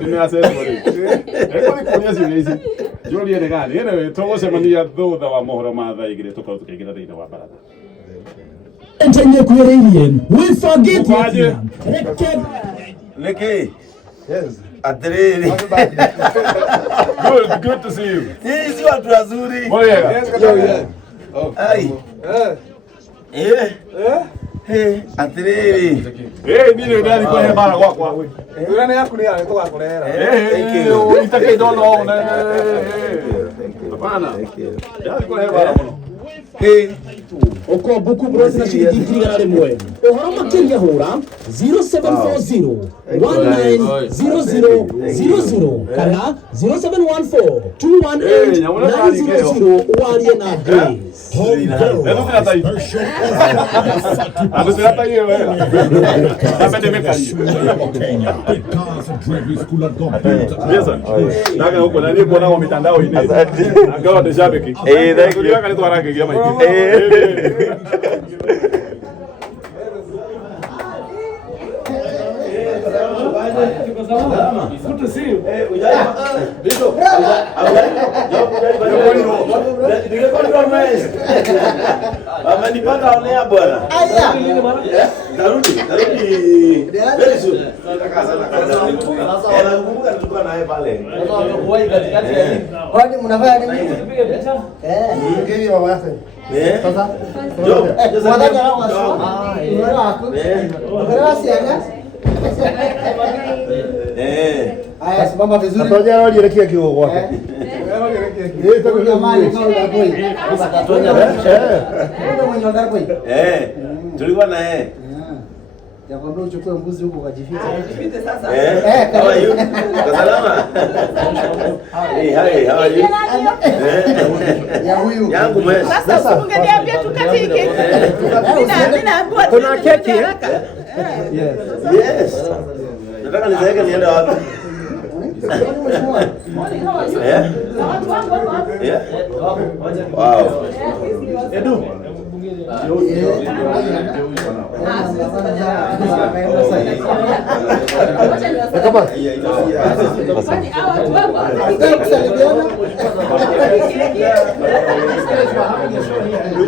Nimeasema kuonyesha hizi Joli ene gani ene tugocemania thutha wa mohoro ma thaa igĩrĩ tũkorwo tũkĩingĩra thĩinĩ wa baratha enye kwĩrĩirie we forget Niki. Yes. Atiriri. Good to see you. Sisi watu wazuri. Yes. Ai. Atiriri. Nini ndani kwa hebara gwakwa. Urane yaku ni yale tugakorera. Itake ndono na. Hapana. Ndani kwa hebara muno. Oko buku bros na shilingi 1,000 uhoro makiria hura 0740 190000 kana 0714 218 900 uwalie na Grace. Good to see you. Amenipata onea bwana. Tarudi. Very soon. Nakumbuka tulikuwa naye pale. Kwani mnafanya nini? Tupige picha? Mgeni wa wasa. Sasa. Mwadhani wangu wasoma. Unaona wako? Unaona sianga? Aya, simama vizuri. Atoja wali elekea kioo kwake. Kwa mali kama unakoi. Atatonya. Ndio mwenye unakoi. Tulikuwa na yeye. Ya kwamba uchukue mbuzi huko ukajificha. Jifiche sasa. How are you? Salama. Hey, hi, how are you? Ya huyu. Yangu mwe. Sasa ungeniambia tukatike. Ninaambiwa Kuna keki. Yes. Nataka nizaeke niende wapi? Wow. Edu.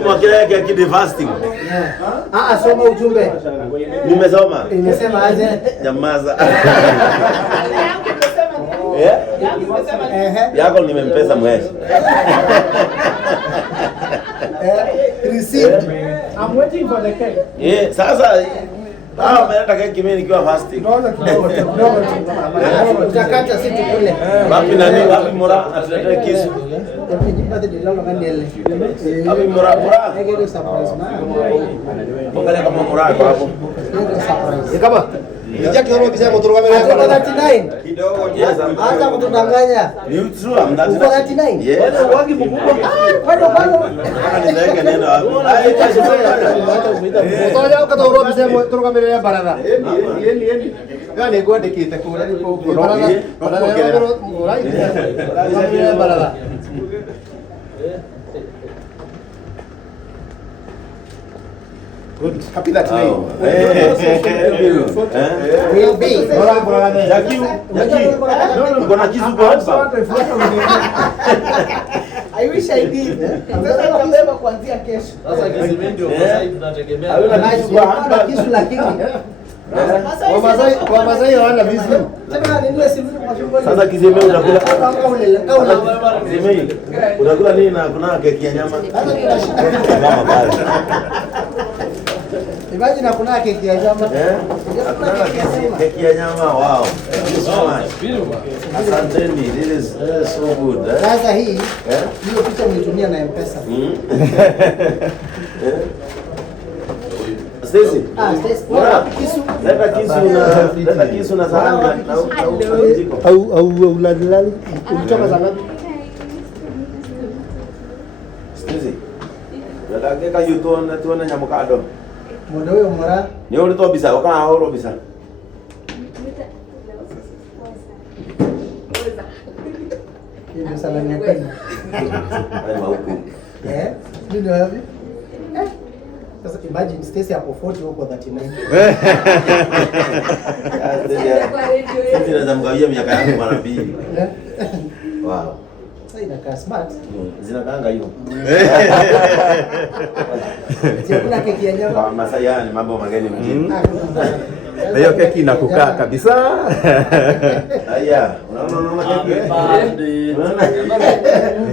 Mwakileke kidivasting. Soma ujumbe. Nimesoma. Nimesema aje? Nyamaza. Yako nimempesa mweshi. Received. I'm waiting for the cake. Sasa umeleta keki mimi nikiwa fasting. Utakata si tukule. Wapi nani? Wapi mura? Atulete kisu. Wapi mura? Ongea kama mura hapo. Kama Nija kidogo kisa motor kamera yako 39. Kidogo jeza. Hata kutudanganya. Ni true I'm that. Uko 39. Yes. Wangi mkubwa. Kwani Ninaeka neno hapo. Ai Motoja ukatoro kisa motor kamera ya barada. Yeni. Gani kwa dekite kula ni kwa barada. Good. Happy that night. Will be. Jackie. Uko na kisu kwa hapa? I wish I did. Sasa nabeba kuanzia kesho. Sasa kizime ndio sasa tunategemea. Ana kisu lakini. Wamasai hawana visu. Sema nini simu kwa shamba. Sasa kizime unakula. Kaula. Kizime. Unakula nini na kuna keki ya nyama? Kama pale. Imagine kuna keki ya nyama. Keki ya nyama, wow. Thank you so much. Asanteni, this is so good. Sasa hii hiyo picha mlitumia na M-Pesa. Stacy. Stacy. Leta kisu na sahani na jiko. Au ladilali. Ulichoma sana. Stacy. Nataka tuone nyamukado. Modo huyo mora. Ni ule to bisa, uka oro bisa. Ndio salani yako. Ai mauku. Ndio hapo. Sasa imagine Stacy hapo 40 huko 39. Sisi tunaweza mgawia miaka yangu mara mbili. Wow. Sasa inakaa smart. Zinakaanga hiyo. Kuna keki ya nyama. Masai ni mambo mageni mjini. Na hiyo keki inakukaa kabisa. Haya, unaona keki?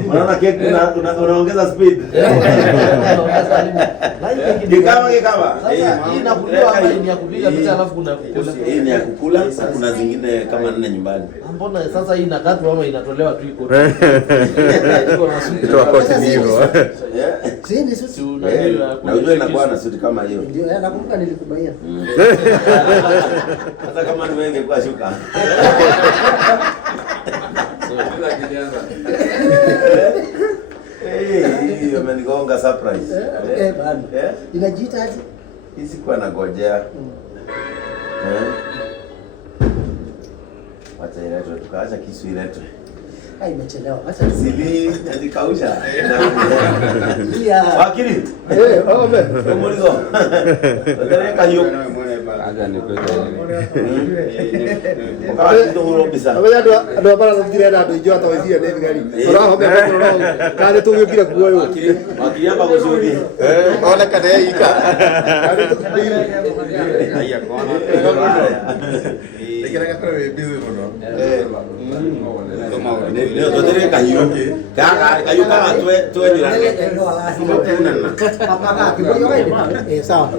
Unaona keki unaongeza speed. Kama. Sasa hii inakuliwa ama ni ya kupiga picha alafu kuna kukula? Hii ni ya kukula, kuna zingine kama 4 nyumbani. Mbona sasa hii inakatwa ama inatolewa tu iko? Itoa koti ni hivyo. Sini suti. Na unajua inakuwa na suti kama hiyo. Ndio, nakumbuka nilikubaia. Hata kama ni wengi kwa shuka. Hii amenigonga surprise. Bado. Inajiita aje? Hizi kwa nagojea. Wacha iletwe, tukaacha kisu iletwe. Imechelewa. Acha Sili nikausha. Iya. Wakili. Ome. Umulizo. Ndio hiyo. Kwa kitu urobisa. Abaya ndo bara ngira na ndo ijo atawizia ndio gari. Ora home ko kale tu yukira kuoyo. Wakili hapa kusudi. Ole kade ika. Haya kwa. Ikira kwa busy mono. Leo tutere kahiyo. Kahiyo kama tuwe jira. Sawa.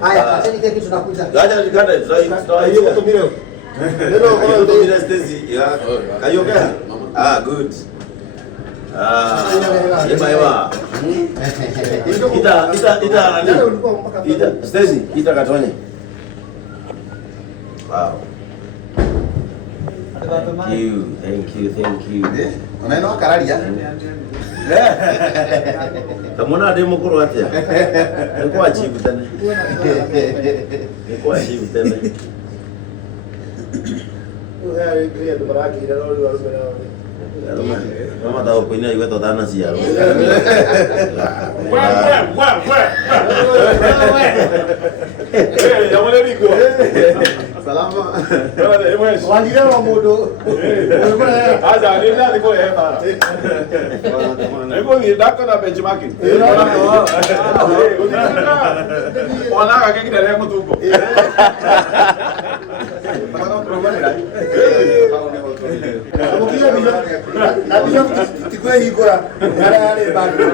Haya, acheni keki tunakuja. Gaja nikanda hiyo kutumia. Leo kwa kutumia Stacy ya kayoka. Good. Yewa. Ita Stacy, ita katonye. Wow. Thank you. Unaenda kararia? Kamona demo kuro atia. Niko achieve tena. Mama tahu punya juga totana sih ya. Yang mana ni kau? Salama. Walile wa modo. Aja ni nani kau ya mara? Eko ni dako na benchmarking. Wana kaki kita leh mutuko. Nabisha tikwe hikora. Yale bado.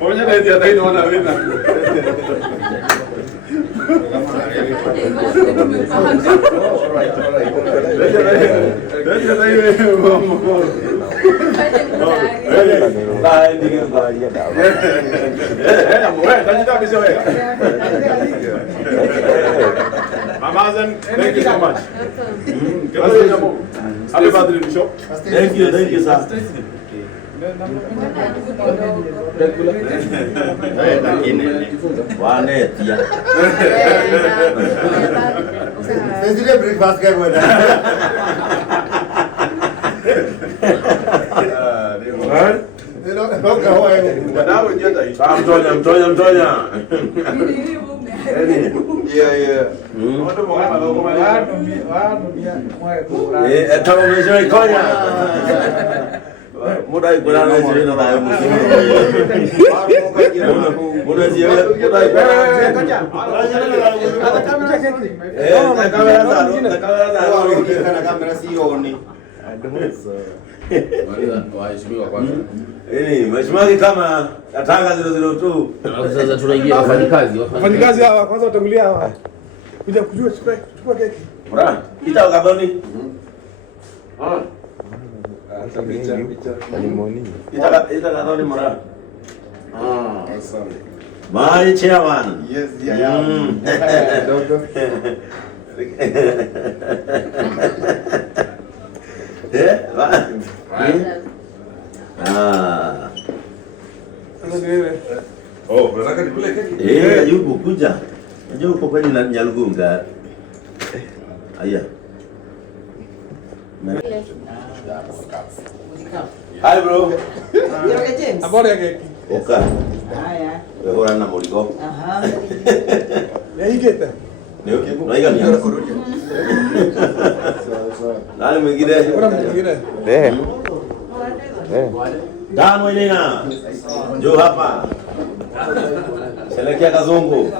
Onya na dia tai nona wena. Thank you so much. Happy birthday to shop. Thank you sir. Wane tia. Sesile breakfast kai bwana. Ndio kwa wewe. Wadau njeta hii. Mtonya. Yeah. Watu mwana ndio kama Estamos mesmo em Conha. Muda aí por lá, gente, não vai muito. Muda aí, Na kamera sioni. Waheshimiwa kwanza. Mheshimiwa kama atanga 002. Sasa tunaingia wafanyikazi. Wafanyikazi hawa kwanza utangulia hawa. Kuja kujua chukua keki. Mura, kita ukaboni. Picha. Kita kadoni mura. Asante. My chairman. Yes, yeah. Dogo. yuko kuja. Unajua uko kweli na Nyalugunga. Aya. Hi bro. Habari yake. Oka. Haya. Wewe hana murigo. Aha. Yaigete. Ndio, naiga ni. Nani mwingine? Kuna mtu mwingine? Dano inena. Njoo hapa. Selekea Kazungu.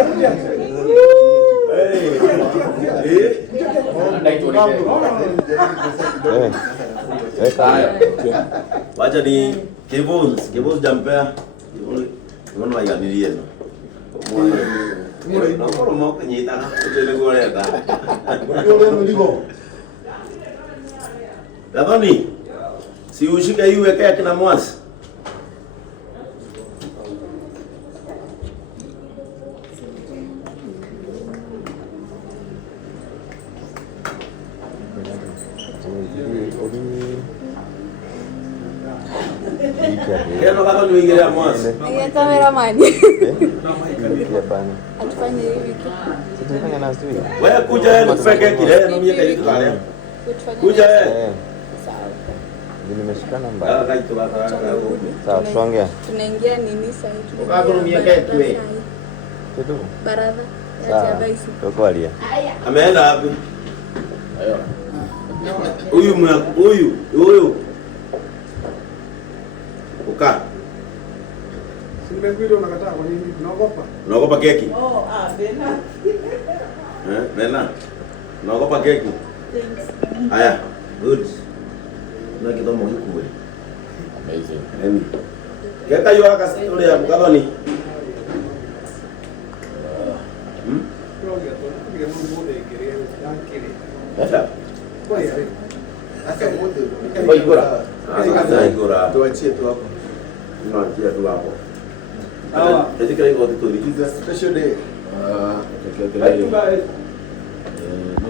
Kudia. Wacha ni Kibos jampea. Unaona ya nilieno. Mwana. Nakoro moko nyita. Utele goreta. Dadoni. Si ushika hiyo weka kina mwasi. Kero kama niingilia mwasi. Ni kameramani. Atufanye hivi kitu. Tutafanya na sisi. Wewe kuja wewe tupeke kile na mimi kaidi kale. Kuja wewe. Sawa. Nimeshikana mbaya. Kaito baka. Sawa, tuongea. Tunaingia nini sasa hivi? Ukakurumia keki wewe. Kitu. Baraza. Sawa. Toko alia. Ameenda wapi? Huyu. Uka. Simekuja unakataa kwa nini? Unaogopa? Unaogopa keki? Bena. Bena. Unaogopa keki? Thanks. Haya. Good. Na kitu moja kubwa. Amazing. Keka yo akasi ule ya mkadoni. Tuachie tu hapo. Tuachie tu hapo. Sawa. Katika hiyo watu tu Special day. okay.